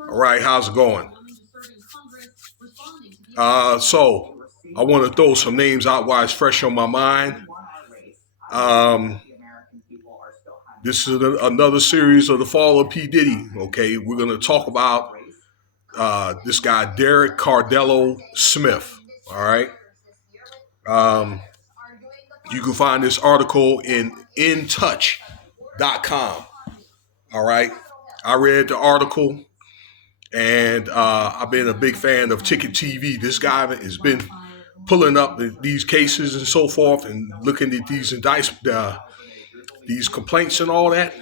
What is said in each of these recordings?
All right, how's it going? So I want to throw some names out while it's fresh on my mind. Um, this is another series of the fall of P Diddy. Okay, we're going to talk about this guy Derek Cardello Smith. All right. Um, you can find this article in cnt'd.com. All right. I read the article. And I've been a big fan of Ticket TV. This guy has been pulling up these cases and so forth, and looking at these these complaints and all that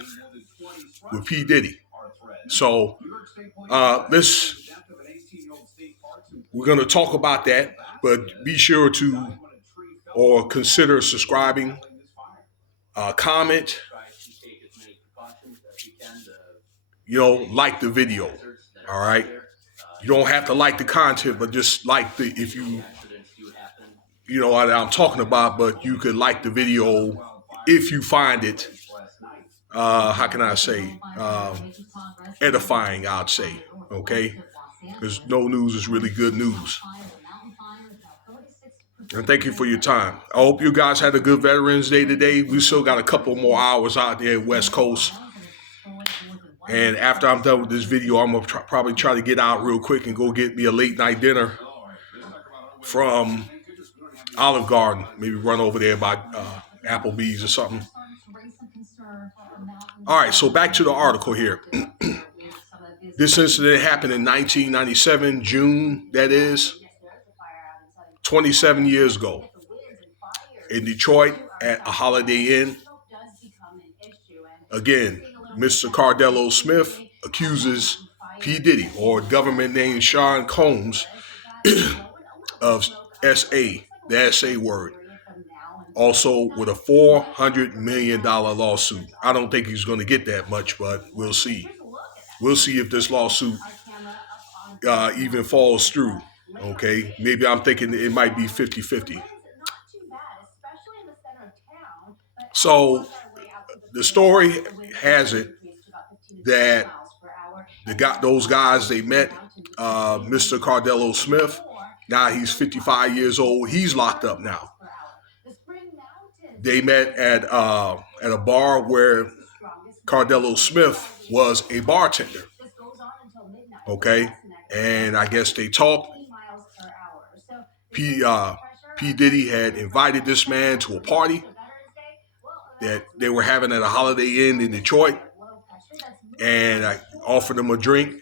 with P Diddy. So we're going to talk about that, but be sure to or consider subscribing, comment, like the video. All right. You don't have to like the content, but just like if you know what I'm talking about, but you could like the video if you find it, how can I say, edifying, I'd say, okay? Because no news is really good news. And thank you for your time. I hope you guys had a good Veterans Day today. We still got a couple more hours out there West Coast. And after I'm done with this video, I'm going to probably try to get out real quick and go get me a late night dinner from Olive Garden. Maybe run over there by Applebee's or something. All right, so back to the article here. This incident happened in 1997, June, that is, 27 years ago, in Detroit at a Holiday Inn. Again, Mr. Cardello Smith accuses P. Diddy, or government name Sean Combs, of SA, the SA word, also with a $400 million lawsuit. I don't think he's going to get that much, but we'll see. We'll see if this lawsuit even falls through. Okay, maybe I'm thinking it might be 50-50. So the story has it that those guys, they met Mr. Cardello Smith. Now he's 55 years old. He's locked up now. They met at a bar where Cardello Smith was a bartender. Okay, and I guess they talked. P Diddy had invited this man to a party that they were having at a Holiday Inn in Detroit, and I offered him a drink,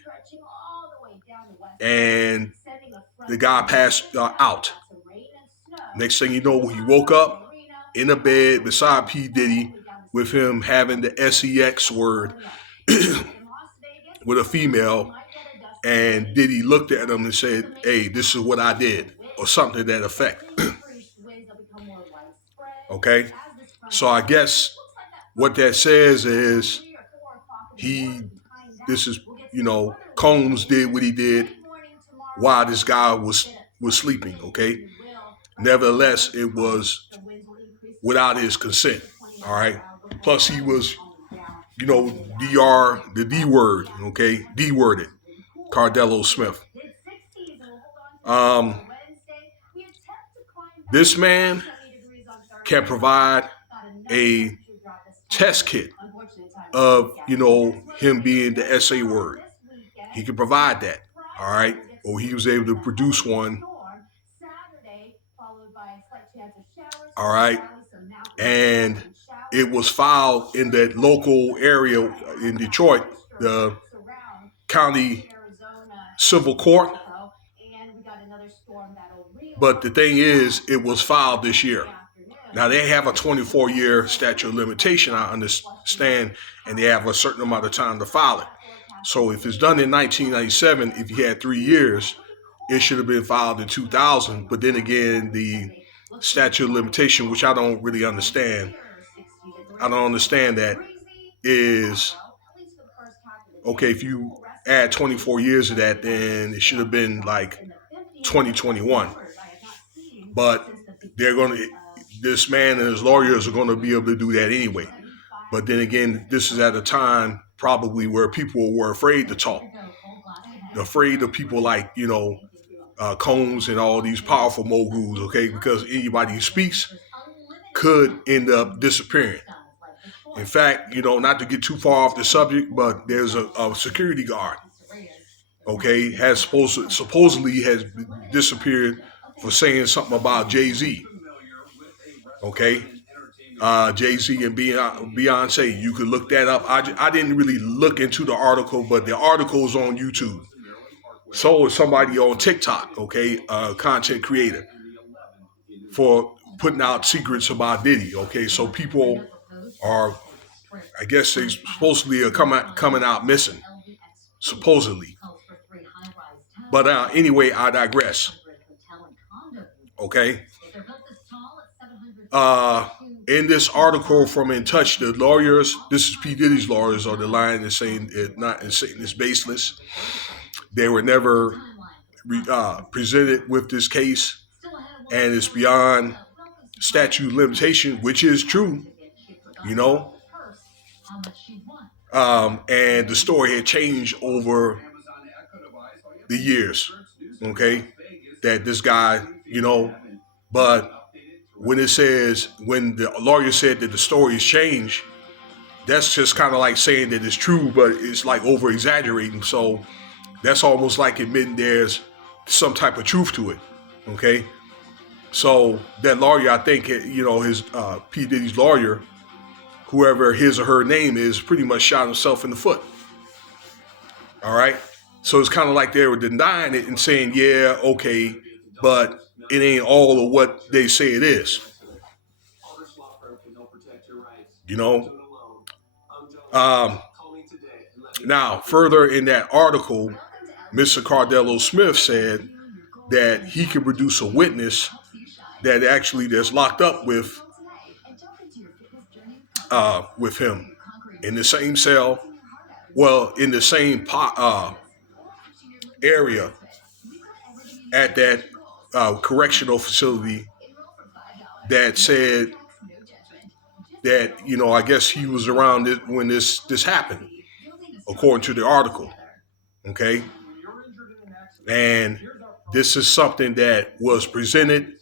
and the guy passed out. Next thing you know, he woke up in a bed beside P. Diddy with him having the sex word with a female, and Diddy looked at him and said, "Hey, this is what I did," or something to that effect. Okay? So I guess what that says is Combs did what he did while this guy was sleeping, okay? Nevertheless, it was without his consent, all right? Plus, he was, the D word, okay? D-worded, Cardello Smith. This man can provide a test kit of, him being the SA word. He can provide that, all right? Or he was able to produce one, all right? And it was filed in that local area in Detroit, the county civil court. But the thing is, it was filed this year. Now, they have a 24-year statute of limitation, I understand, and they have a certain amount of time to file it. So if it's done in 1997, if you had 3 years, it should have been filed in 2000. But then again, the statute of limitation, which I don't really understand, that is, okay, if you add 24 years of that, then it should have been like 2021. But this man and his lawyers are going to be able to do that anyway. But then again, this is at a time probably where people were afraid to talk. afraid of people like, Combs and all these powerful moguls, okay? Because anybody who speaks could end up disappearing. In fact, not to get too far off the subject, but there's a security guard, okay, supposedly has disappeared for saying something about Jay-Z, okay? Jay-Z and Beyonce, you could look that up. I didn't really look into the article, but the article's on YouTube. So is somebody on TikTok, okay, content creator, for putting out secrets about Diddy, okay? So people are, I guess they supposedly are coming out missing, supposedly. But anyway, I digress, okay? In this article from In Touch, the lawyers, this is P Diddy's lawyers, on the line and saying it's baseless. They were never presented with this case, and it's beyond statute of limitation, which is true, and the story had changed over the years, okay, that this guy, but when the lawyer said that the story has changed, that's just kind of like saying that it's true, but it's like over exaggerating. So that's almost like admitting there's some type of truth to it, okay? So that lawyer, I think, his P Diddy's lawyer, whoever his or her name is, pretty much shot himself in the foot. All right. So it's kind of like they were denying it and saying, yeah, okay, but it ain't all of what they say it is. Now, further in that article, Mr. Cardello Smith said that he can produce a witness that actually that's locked up with him in the same cell, well, in the same area at that correctional facility, that said that, I guess he was around it when this happened, according to the article, okay? And this is something that was presented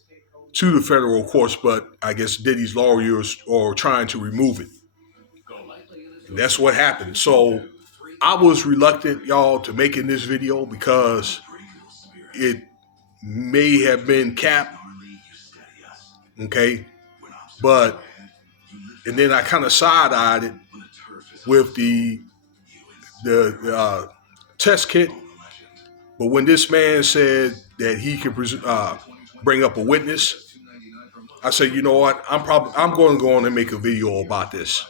to the federal courts, but I guess Diddy's lawyers are trying to remove it. And that's what happened. So I was reluctant, y'all, to making this video because it may have been capped, okay? But, and then I kind of side-eyed it with the test kit. But when this man said that he could bring up a witness, I said, you know what? I'm going to go on and make a video about this.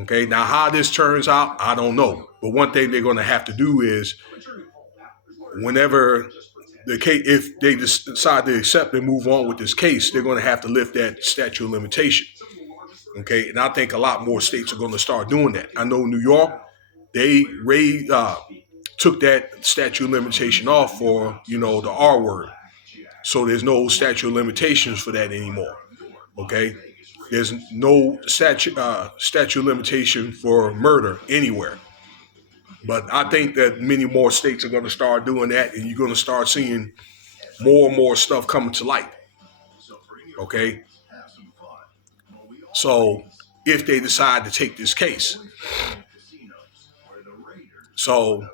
Okay. Now, how this turns out, I don't know. But one thing they're going to have to do is, whenever the case, if they decide to accept and move on with this case, they're going to have to lift that statute of limitation. Okay. And I think a lot more states are going to start doing that. I know New York, they took that statute of limitation off for, the R word. So there's no statute of limitations for that anymore. Okay. There's no statute of limitation for murder anywhere. But I think that many more states are going to start doing that, and you're going to start seeing more and more stuff coming to light. Okay. So if they decide to take this case. So,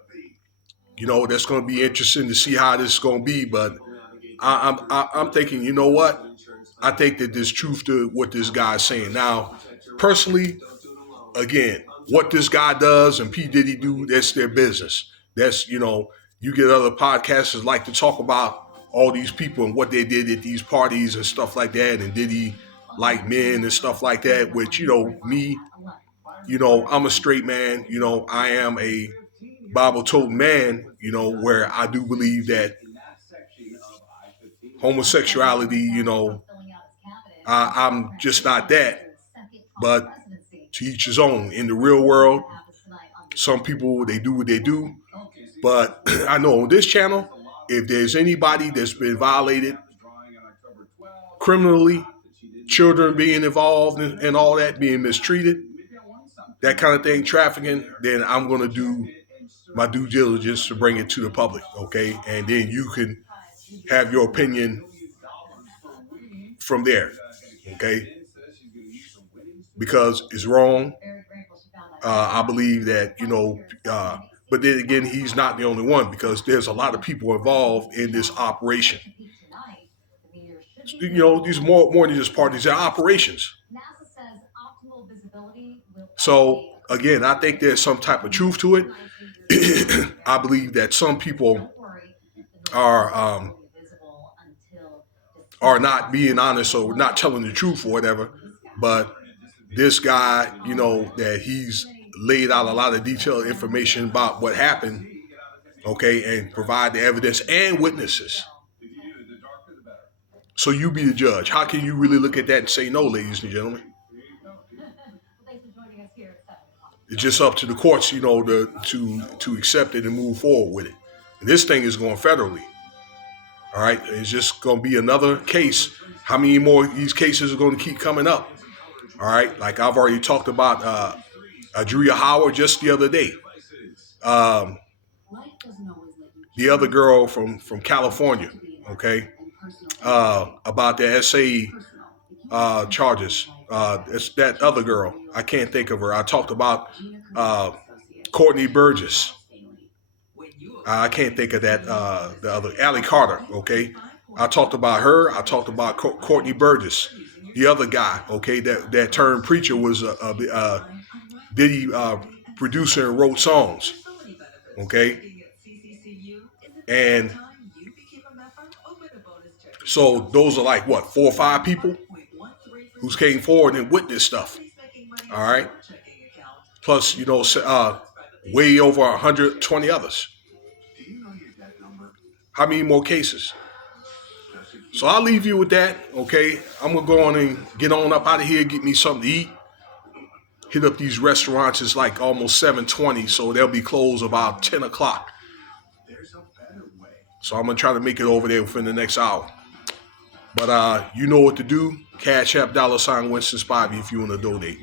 that's going to be interesting to see how this is going to be. But I'm thinking, you know what? I think that there's truth to what this guy's saying. Now, personally, again, what this guy does and P Diddy do, that's their business. That's, you get other podcasters like to talk about all these people and what they did at these parties and stuff like that. And Diddy like men and stuff like that, which, me, I'm a straight man. I am a Bible-toting man, where I do believe that homosexuality, I'm just not that. But to each his own. In the real world, some people, they do what they do. But I know on this channel, if there's anybody that's been violated criminally, children being involved and all that, being mistreated, that kind of thing, trafficking, then I'm going to do my due diligence to bring it to the public, okay? And then you can have your opinion from there, okay? Because it's wrong. I believe that, but then again, he's not the only one because there's a lot of people involved in this operation. These more than just parties, they're operations. So again, I think there's some type of truth to it. I believe that some people are are not being honest or not telling the truth or whatever. But this guy, that he's laid out a lot of detailed information about what happened, okay, and provide the evidence and witnesses. So you be the judge. How can you really look at that and say no, ladies and gentlemen? It's just up to the courts, to accept it and move forward with it. And this thing is going federally. All right, it's just going to be another case. How many more of these cases are going to keep coming up? All right, like I've already talked about Adria Howard just the other day. The other girl from California, okay, about the SA charges. It's that other girl. I can't think of her. I talked about Courtney Burgess. I can't think of that. The other, Allie Carter. Okay, I talked about her. I talked about Courtney Burgess, the other guy. Okay, that turned preacher was Diddy producer and wrote songs. Okay, and so those are like what 4 or 5 people who came forward and witnessed stuff. All right, plus way over 120 others. How many more cases? So I'll leave you with that, okay? I'm going to go on and get on up out of here, get me something to eat. Hit up these restaurants. It's like almost 7:20, so they'll be closed about 10 o'clock. So I'm going to try to make it over there within the next hour. But you know what to do. Cash App $Winston Spivey if you want to donate.